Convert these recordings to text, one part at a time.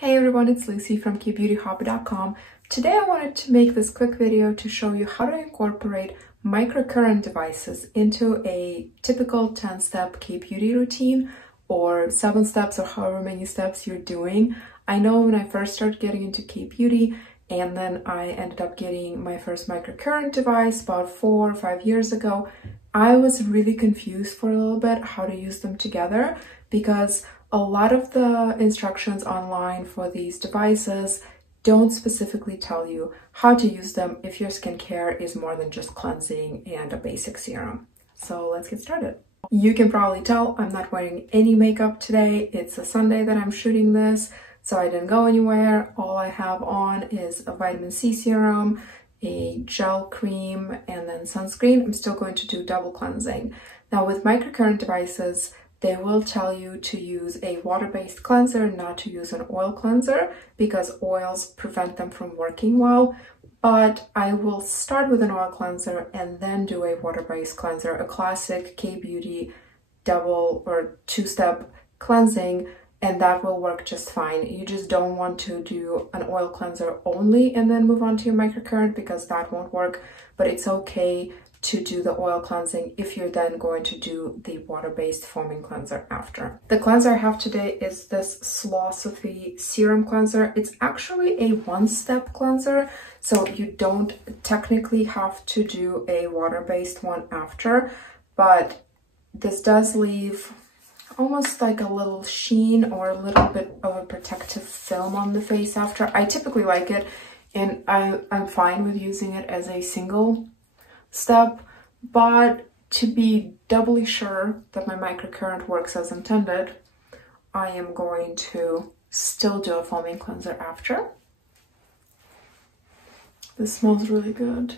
Hey everyone, it's Lucy from KBeautyHobbit.com. Today I wanted to make this quick video to show you how to incorporate microcurrent devices into a typical 10-step Kbeauty routine or 7 steps or however many steps you're doing. I know when I first started getting into Kbeauty and then I ended up getting my first microcurrent device about 4 or 5 years ago, I was really confused for a little bit how to use them together because a lot of the instructions online for these devices don't specifically tell you how to use them if your skincare is more than just cleansing and a basic serum. So let's get started. You can probably tell I'm not wearing any makeup today. It's a Sunday that I'm shooting this, so I didn't go anywhere. All I have on is a vitamin C serum, a gel cream, and then sunscreen. I'm still going to do double cleansing. Now with microcurrent devices, they will tell you to use a water-based cleanser, not to use an oil cleanser because oils prevent them from working well. But I will start with an oil cleanser and then do a water-based cleanser, a classic Kbeauty double or 2-step cleansing, and that will work just fine. You just don't want to do an oil cleanser only and then move on to your microcurrent because that won't work, but it's okay to do the oil cleansing if you're then going to do the water-based foaming cleanser after. The cleanser I have today is this Philosophy Serum Cleanser. It's actually a 1-step cleanser, so you don't technically have to do a water-based one after, but this does leave almost like a little sheen or a little bit of a protective film on the face after. I typically like it, and I'm fine with using it as a single step, but to be doubly sure that my microcurrent works as intended, I am going to still do a foaming cleanser after. This smells really good.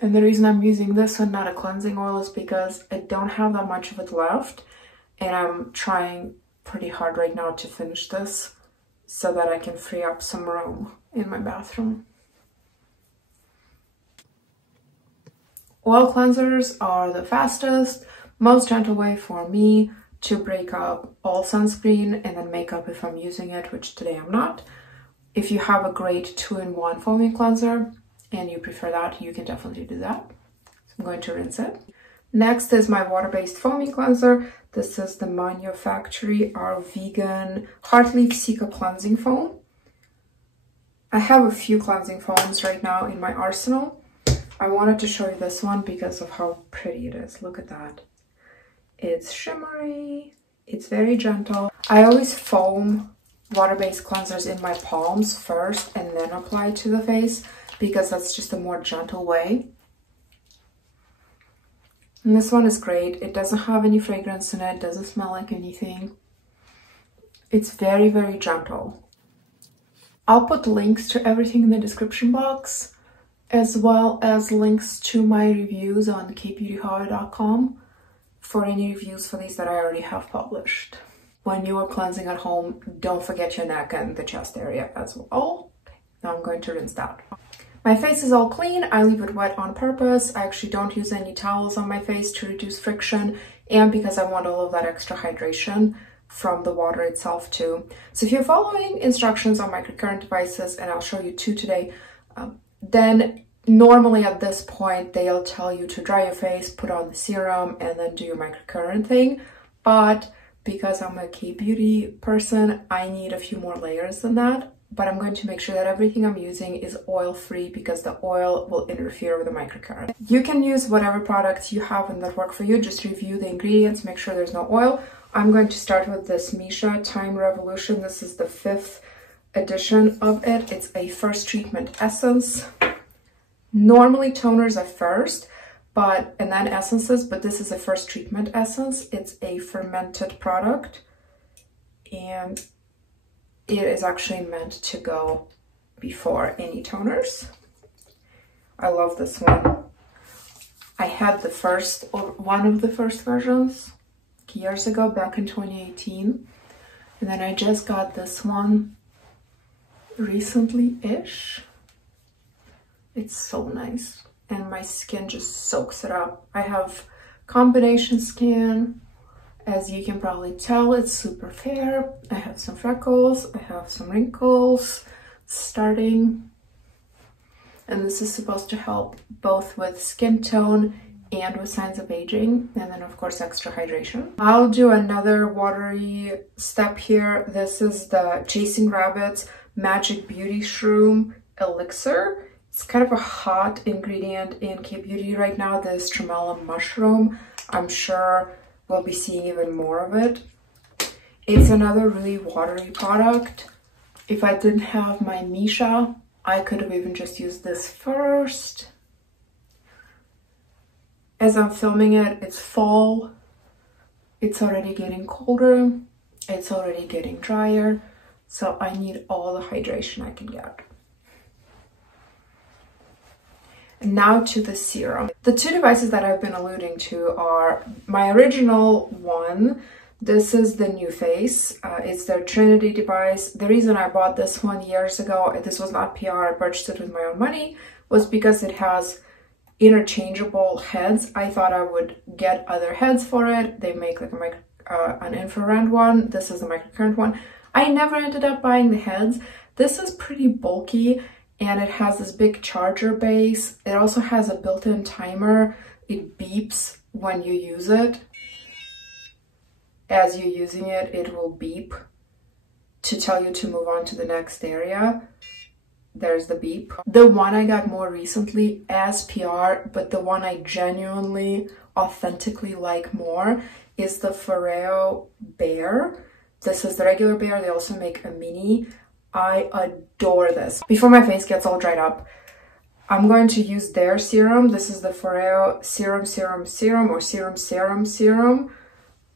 And the reason I'm using this and not a cleansing oil is because I don't have that much of it left, and I'm trying pretty hard right now to finish this so that I can free up some room in my bathroom. Oil cleansers are the fastest, most gentle way for me to break up all sunscreen and then makeup if I'm using it, which today I'm not. If you have a great 2-in-1 foaming cleanser and you prefer that, you can definitely do that. So I'm going to rinse it. Next is my water-based foaming cleanser. This is the Manufactory Our Vegan Heartleaf Cica Cleansing Foam. I have a few cleansing foams right now in my arsenal. I wanted to show you this one because of how pretty it is. Look at that. It's shimmery. It's very gentle. I always foam water-based cleansers in my palms first and then apply to the face because that's just a more gentle way. And this one is great. It doesn't have any fragrance in it. Doesn't smell like anything. It's very, very gentle. I'll put links to everything in the description box, as well as links to my reviews on KBeautyHobbit.com for any reviews for these that I already have published. When you are cleansing at home, don't forget your neck and the chest area as well. Okay, now I'm going to rinse that. My face is all clean. I leave it wet on purpose. I actually don't use any towels on my face to reduce friction and because I want all of that extra hydration from the water itself too. So if you're following instructions on microcurrent devices, and I'll show you 2 today, then normally at this point they'll tell you to dry your face, put on the serum, and then do your microcurrent thing. But because I'm a Kbeauty person, I need a few more layers than that. But I'm going to make sure that everything I'm using is oil-free because the oil will interfere with the microcurrent. You can use whatever products you have and that work for you. Just review the ingredients, make sure there's no oil. I'm going to start with this Misha Time Revolution. This is the 5th edition of it. It's a first treatment essence. Normally toners are first, and then essences, but this is a first treatment essence. It's a fermented product, and it is actually meant to go before any toners. I love this one. I had the first, or one of the first versions years ago, back in 2018, and then I just got this one recently-ish. It's so nice, and my skin just soaks it up. I have combination skin, As you can probably tell, it's super fair. I have some freckles, I have some wrinkles starting. And this is supposed to help both with skin tone and with signs of aging. And then of course, extra hydration. I'll do another watery step here. This is the Chasing Rabbits Magic Beauty Shroom Elixir. It's kind of a hot ingredient in Kbeauty right now, this tremolo mushroom. I'm sure we'll be seeing even more of it. It's another really watery product. If I didn't have my Misha, I could have even just used this first. As I'm filming it, it's fall. It's already getting colder. It's already getting drier. So I need all the hydration I can get. And now to the serum. The two devices that I've been alluding to are my original one. This is the NuFace. It's their Trinity device. The reason I bought this one years ago, this was not PR, I purchased it with my own money, was because it has interchangeable heads. I thought I would get other heads for it. They make like an infrared one. This is the microcurrent one. I never ended up buying the heads. This is pretty bulky and it has this big charger base. It also has a built-in timer. It beeps when you use it. As you're using it, it will beep to tell you to move on to the next area. There's the beep. The one I got more recently as PR, but the one I genuinely, authentically like more is the Foreo Bear. This is the regular Bear. They also make a mini. I adore this. Before my face gets all dried up, I'm going to use their serum. This is the Foreo Serum, or Serum,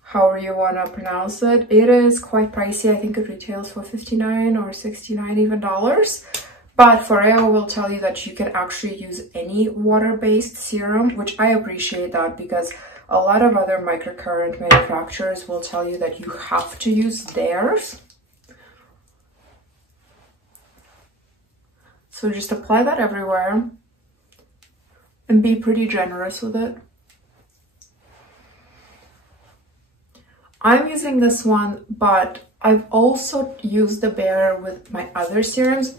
however you want to pronounce it. It is quite pricey. I think it retails for $59 or $69 even dollars. But Foreo will tell you that you can actually use any water-based serum, which I appreciate that because a lot of other microcurrent manufacturers will tell you that you have to use theirs. So just apply that everywhere and be pretty generous with it. I'm using this one, but I've also used the Bear with my other serums.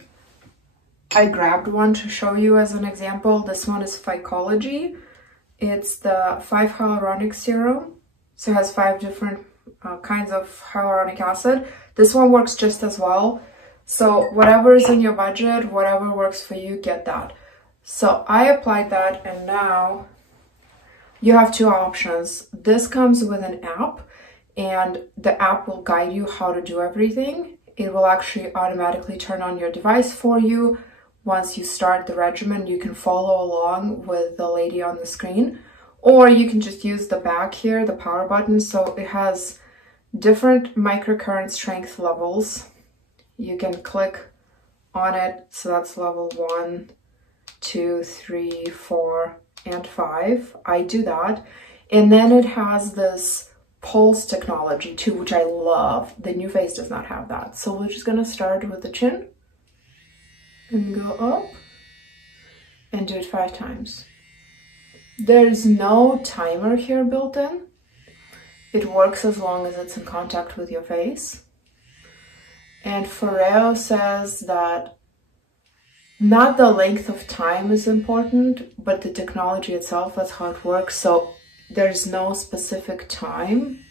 I grabbed one to show you as an example. This one is Phycology. It's the 5 hyaluronic serum. So it has 5 different kinds of hyaluronic acid. This one works just as well. So whatever is in your budget, whatever works for you, get that. So I applied that and now you have two options. This comes with an app and the app will guide you how to do everything. It will actually automatically turn on your device for you. Once you start the regimen, you can follow along with the lady on the screen, or you can just use the back here, the power button. So it has different microcurrent strength levels. You can click on it. So that's level 1, 2, 3, 4, and 5. I do that. And then it has this pulse technology too, which I love. The NuFace does not have that. So we're just gonna start with the chin and go up and do it 5 times. There's no timer here built in. It works as long as it's in contact with your face. And Foreo says that not the length of time is important, but the technology itself, that's how it works. So there's no specific time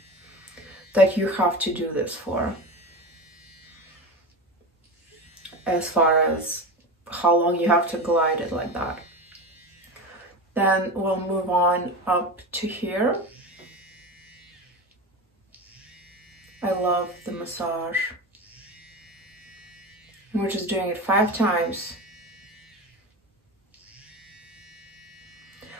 that you have to do this for, as far as how long you have to glide it like that. Then we'll move on up to here. I love the massage. We're just doing it 5 times.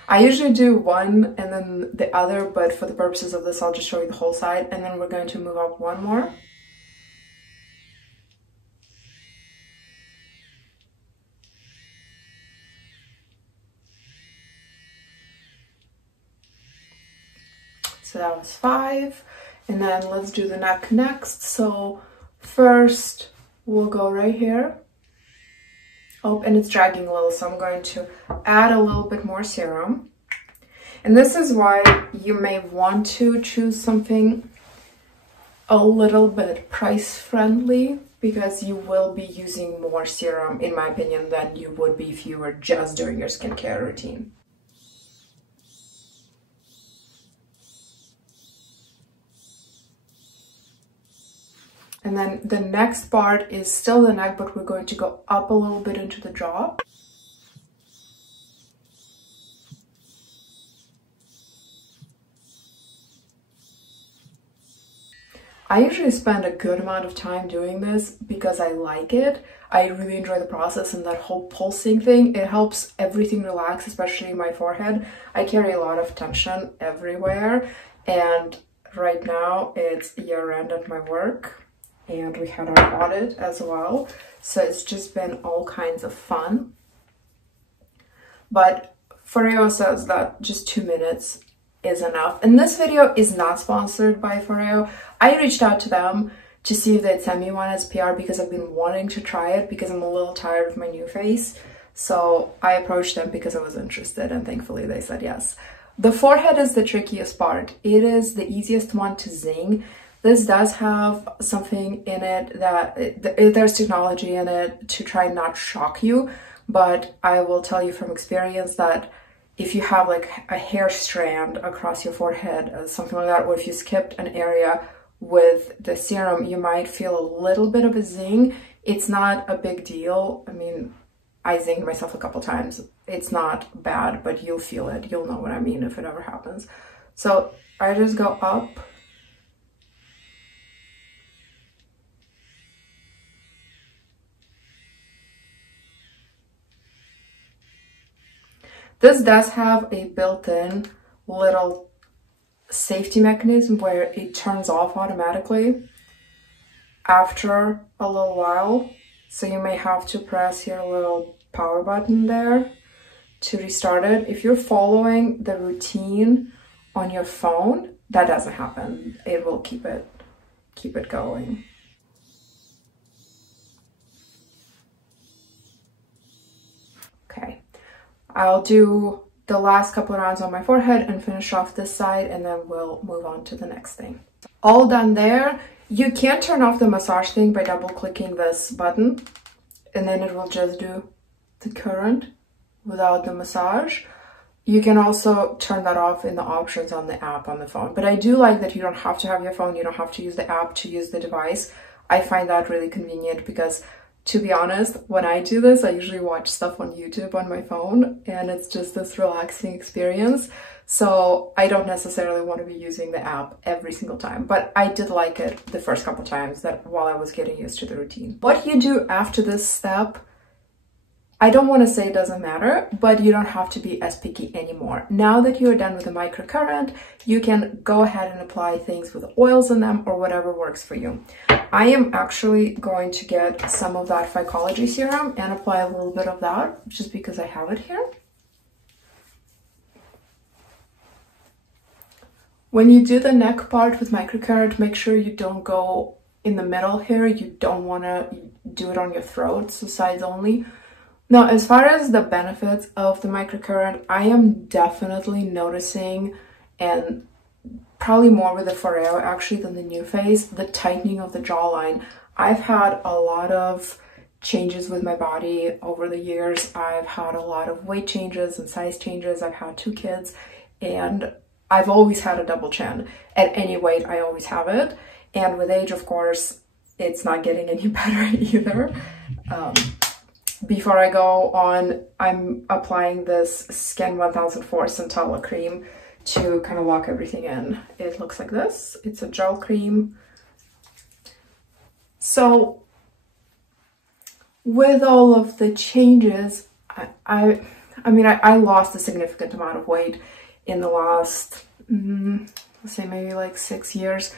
I usually do one and then the other, but for the purposes of this, I'll just show you the whole side. And then we're going to move up one more. So that was 5. And then let's do the neck next. So first we'll go right here. Oh, and it's dragging a little, so I'm going to add a little bit more serum. And this is why you may want to choose something a little bit price friendly because you will be using more serum, in my opinion, than you would be if you were just doing your skincare routine. And then the next part is still the neck, but we're going to go up a little bit into the jaw. I usually spend a good amount of time doing this because I like it. I really enjoy the process, and that whole pulsing thing, it helps everything relax, especially my forehead. I carry a lot of tension everywhere, and right now it's year-end at my work, and we had our audit as well. So it's just been all kinds of fun. But Foreo says that just 2 minutes is enough. And this video is not sponsored by Foreo. I reached out to them to see if they'd send me one as PR because I've been wanting to try it because I'm a little tired of my new face. So I approached them because I was interested, and thankfully they said yes. The forehead is the trickiest part. It is the easiest one to zing. This does have something in it that there's technology in it to try and not shock you, but I will tell you from experience that if you have like a hair strand across your forehead, something like that, or if you skipped an area with the serum, you might feel a little bit of a zing. It's not a big deal. I mean, I zinged myself a couple times. It's not bad, but you'll feel it. You'll know what I mean if it ever happens. So I just go up. This does have a built-in little safety mechanism where it turns off automatically after a little while. So you may have to press your little power button there to restart it. If you're following the routine on your phone, that doesn't happen. It will keep it going. Okay. I'll do the last couple of rounds on my forehead and finish off this side, and then we'll move on to the next thing. All done there. You can turn off the massage thing by double clicking this button, and then it will just do the current without the massage. You can also turn that off in the options on the app on the phone, but I do like that you don't have to have your phone, you don't have to use the app to use the device. I find that really convenient because, to be honest, when I do this, I usually watch stuff on YouTube on my phone, and it's just this relaxing experience. So I don't necessarily want to be using the app every single time, but I did like it the first couple times that while I was getting used to the routine. What you do after this step, I don't want to say it doesn't matter, but you don't have to be as picky anymore. Now that you're done with the microcurrent, you can go ahead and apply things with oils in them or whatever works for you. I am actually going to get some of that Phycology serum and apply a little bit of that just because I have it here. When you do the neck part with microcurrent, make sure you don't go in the middle here. You don't want to do it on your throat, so sides only. Now, as far as the benefits of the microcurrent, I am definitely noticing, and probably more with the Foreo actually than the new face, the tightening of the jawline. I've had a lot of changes with my body over the years. I've had a lot of weight changes and size changes. I've had 2 kids, and I've always had a double chin. At any weight, I always have it. And with age, of course, it's not getting any better either. Before I go on, I'm applying this Skin 1004 Centella cream to kind of lock everything in. It looks like this. It's a gel cream. So with all of the changes, I mean, I lost a significant amount of weight in the last, let's say maybe like 6 years,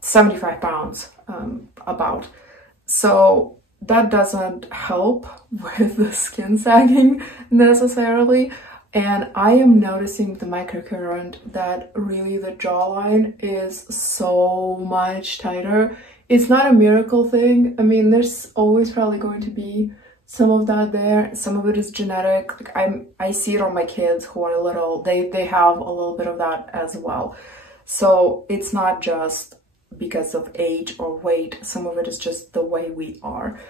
75 pounds about. So that doesn't help with the skin sagging necessarily. And I am noticing with the microcurrent that really the jawline is so much tighter. It's not a miracle thing. I mean, there's always probably going to be some of that there. Some of it is genetic. Like I see it on my kids who are little. They have a little bit of that as well. So it's not just because of age or weight. Some of it is just the way we are.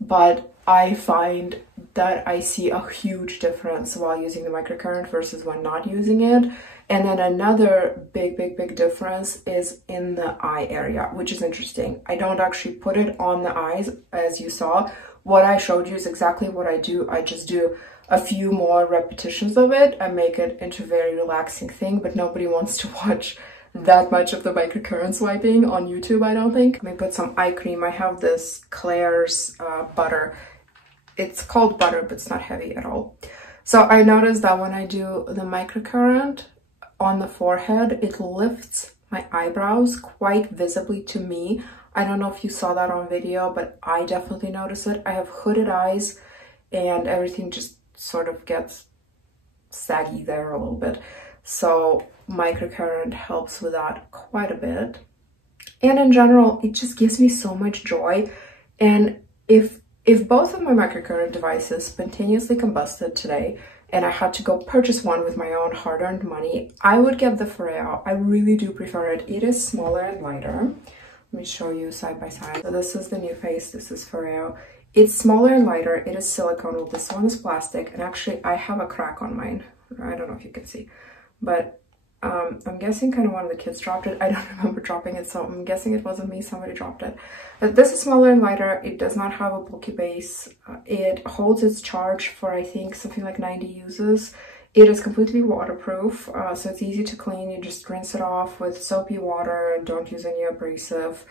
But I find that I see a huge difference while using the microcurrent versus when not using it. And then another big difference is in the eye area, which is interesting. I don't actually put it on the eyes, as you saw. What I showed you is exactly what I do. I just do a few more repetitions of it and make it into a very relaxing thing, but nobody wants to watch that much of the microcurrent swiping on YouTube, I don't think. Let me put some eye cream. I have this Claire's butter. It's called butter, but it's not heavy at all. So I noticed that when I do the microcurrent on the forehead, it lifts my eyebrows quite visibly to me. I don't know if you saw that on video, but I definitely noticed it. I have hooded eyes and everything just sort of gets saggy there a little bit. So microcurrent helps with that quite a bit. And in general, it just gives me so much joy. And if both of my microcurrent devices spontaneously combusted today and I had to go purchase one with my own hard-earned money, I would get the Foreo. I really do prefer it. It is smaller and lighter. Let me show you side by side. So this is the new face. This is Foreo. It's smaller and lighter. It is silicone. Well, this one is plastic. And actually, I have a crack on mine. I don't know if you can see. But I'm guessing kind of one of the kids dropped it. I don't remember dropping it, so I'm guessing it wasn't me. Somebody dropped it. But this is smaller and lighter. It does not have a bulky base. It holds its charge for, I think, something like 90 uses. It is completely waterproof, so it's easy to clean. You just rinse it off with soapy water and don't use any abrasive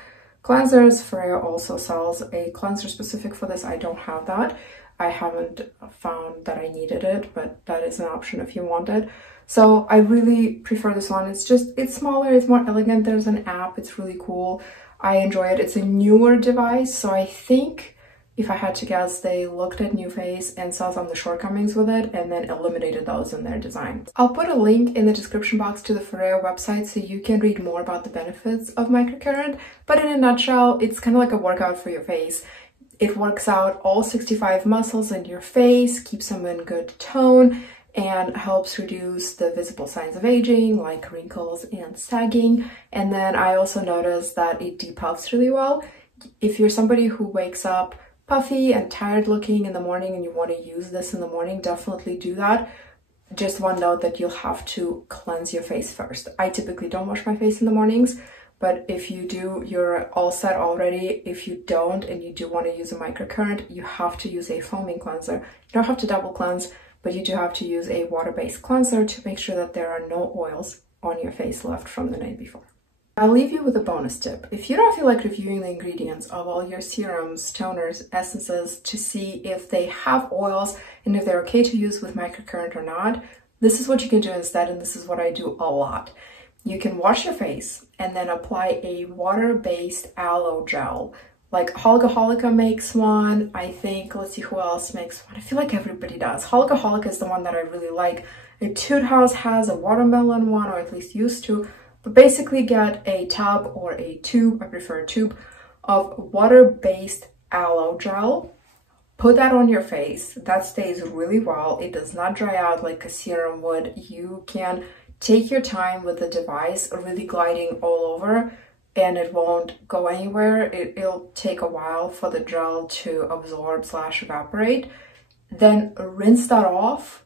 cleansers. Foreo also sells a cleanser specific for this. I don't have that. I haven't found that I needed it, but that is an option if you want it. So I really prefer this one. It's smaller, it's more elegant. There's an app, it's really cool. I enjoy it. It's a newer device, so I think if I had to guess, they looked at NewFace and saw some of the shortcomings with it and then eliminated those in their design. I'll put a link in the description box to the Foreo website so you can read more about the benefits of microcurrent, but in a nutshell, it's kind of like a workout for your face. It works out all 65 muscles in your face, keeps them in good tone, and helps reduce the visible signs of aging like wrinkles and sagging. And then I also noticed that it depuffs really well. If you're somebody who wakes up puffy and tired looking in the morning and you want to use this in the morning, definitely do that. Just one note that you'll have to cleanse your face first. I typically don't wash my face in the mornings, but if you do, you're all set already. If you don't and you do want to use a microcurrent, you have to use a foaming cleanser. You don't have to double cleanse, but you do have to use a water-based cleanser to make sure that there are no oils on your face left from the night before. I'll leave you with a bonus tip. If you don't feel like reviewing the ingredients of all your serums, toners, essences to see if they have oils and if they're okay to use with microcurrent or not, this is what you can do instead, and this is what I do a lot. You can wash your face and then apply a water-based aloe gel. Like Holika makes one, I think. Let's see who else makes one. I feel like everybody does. Holika is the one that I really like. Etude House has a watermelon one, or at least used to. But basically get a tub or a tube, I prefer a tube, of water-based aloe gel. Put that on your face. That stays really well. It does not dry out like a serum would. You can take your time with the device, really gliding all over, and it won't go anywhere. It'll take a while for the gel to absorb / evaporate. Then rinse that off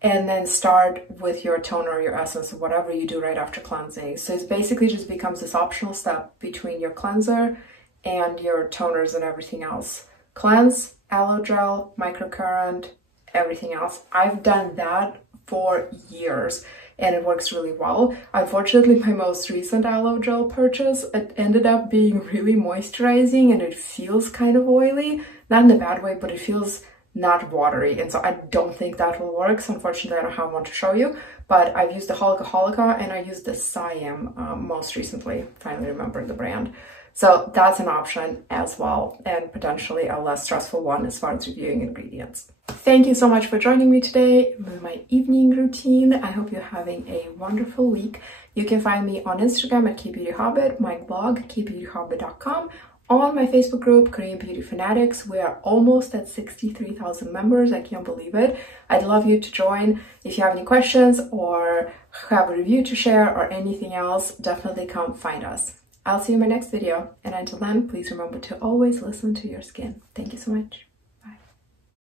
and then start with your toner or your essence or whatever you do right after cleansing. So it basically just becomes this optional step between your cleanser and your toners and everything else. Cleanse, aloe gel, microcurrent, everything else. I've done that for years and it works really well. Unfortunately, my most recent aloe gel purchase, it ended up being really moisturizing and it feels kind of oily. Not in a bad way, but it feels not watery, and so I don't think that will work. So unfortunately I don't have one to show you, but I've used the Holika and I used the Siam most recently. Finally remembered the brand. So that's an option as well, and potentially a less stressful one as far as reviewing ingredients. Thank you so much for joining me today with my evening routine. I hope you're having a wonderful week. You can find me on Instagram at KBeautyHobbit, my blog KBeautyHobbit.com, on my Facebook group, Korean Beauty Fanatics. We are almost at 63,000 members. I can't believe it. I'd love you to join. If you have any questions or have a review to share or anything else, definitely come find us. I'll see you in my next video, and until then, please remember to always listen to your skin. Thank you so much.